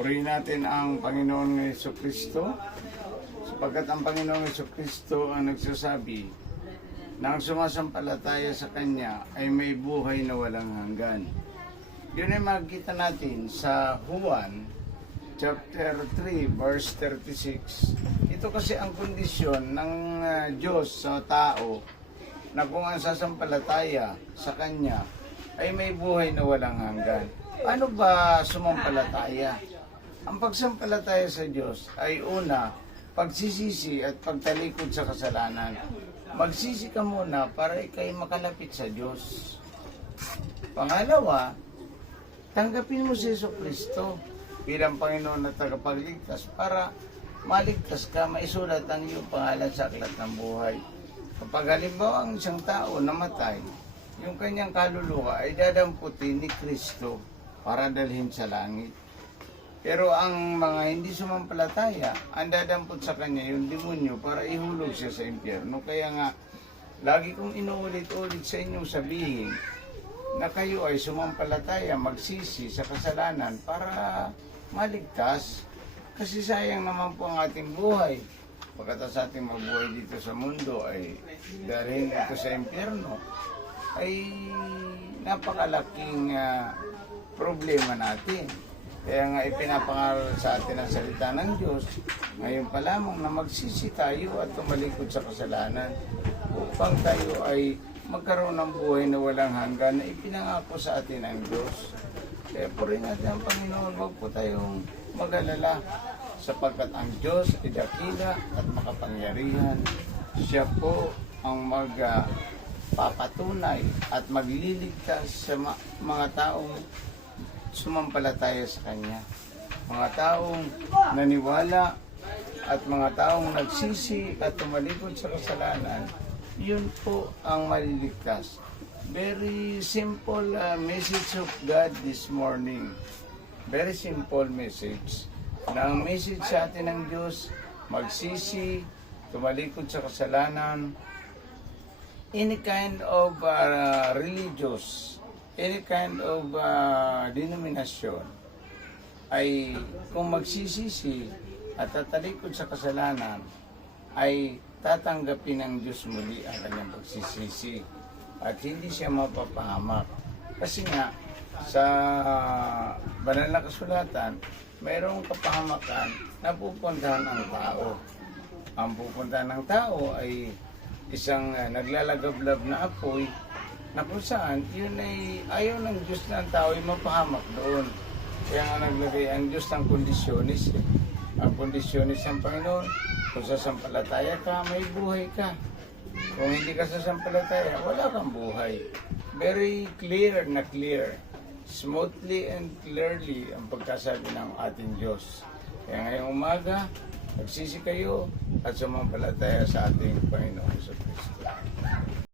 Purihin natin ang Panginoong Jesucristo, sapagkat ang Panginoong Jesucristo ang nagsasabi na ang sumasampalataya sa Kanya ay may buhay na walang hanggan. Yun ay makikita natin sa Juan chapter 3 verse 36. Ito kasi ang kondisyon ng Diyos sa tao na kung ang sasampalataya sa Kanya ay may buhay na walang hanggan. Ano ba sumampalataya? Ang pagsampalataya sa Diyos ay una, pagsisisi at pagtalikod sa kasalanan. Magsisi ka muna para ikay makalapit sa Diyos. Pangalawa, tanggapin mo si Jesucristo bilang Panginoon at tagapagligtas para maligtas ka, maisulat ang iyong pangalan sa aklat ng buhay. Kapag halimbawa ang isang tao namatay, yung kanyang kaluluwa ay dadamputin ni Kristo para dalhin sa langit. Pero ang mga hindi sumampalataya, ang dadampot sa kanya yung demonyo para ihulog siya sa impyerno. Kaya nga, lagi kong inuulit-ulit sa inyong sabihin na kayo ay sumampalataya, magsisi sa kasalanan para maligtas. Kasi sayang naman po ang ating buhay. Pagkatas ating mabuhay dito sa mundo ay dalhin ito sa impyerno, ay napakalaking problema natin. Kaya nga ipinapangaral sa atin ang salita ng Diyos, ngayon pa lamang na magsisi tayo at tumalikod sa kasalanan upang tayo ay magkaroon ng buhay na walang hanggan na ipinangako sa atin ang Diyos. Kaya purihin natin ang Panginoon, huwag po tayong mag-alala sapagkat ang Diyos ay dakila at makapangyarihan. Siya po ang magpapatunay at magliligtas sa mga taong sumampalataya sa Kanya. Mga taong naniwala at mga taong nagsisi at tumalikod sa kasalanan, yun po ang maliligtas. Very simple message of God this morning. Very simple message. Na ang message sa atin ng Diyos, magsisi, tumalikod sa kasalanan, any kind of religious, any kind of denomination, ay kung magsisisi at tatalikod sa kasalanan, ay tatanggapin ng Diyos muli ang kanyang pagsisisi at hindi siya mapapahamak. Kasi nga, sa banal na kasulatan, mayroong kapahamakan na pupuntahan ang tao. Ang pupuntahan ng tao ay isang naglalagablab na apoy na kung saan yun ay ayaw ng Diyos na ang tao ay mapahamak doon. Kaya nga naglagay ang Diyos ng kondisyonis. Ang kondisyonis ng Panginoon, kung sasampalataya ka, may buhay ka. Kung hindi ka sasampalataya, wala kang buhay. Very clear na clear. Smoothly and clearly ang pagkasabi ng ating Diyos. Kaya ngayong umaga, nagsisi kayo at sumampalataya sa ating Panginoon Jesucristo.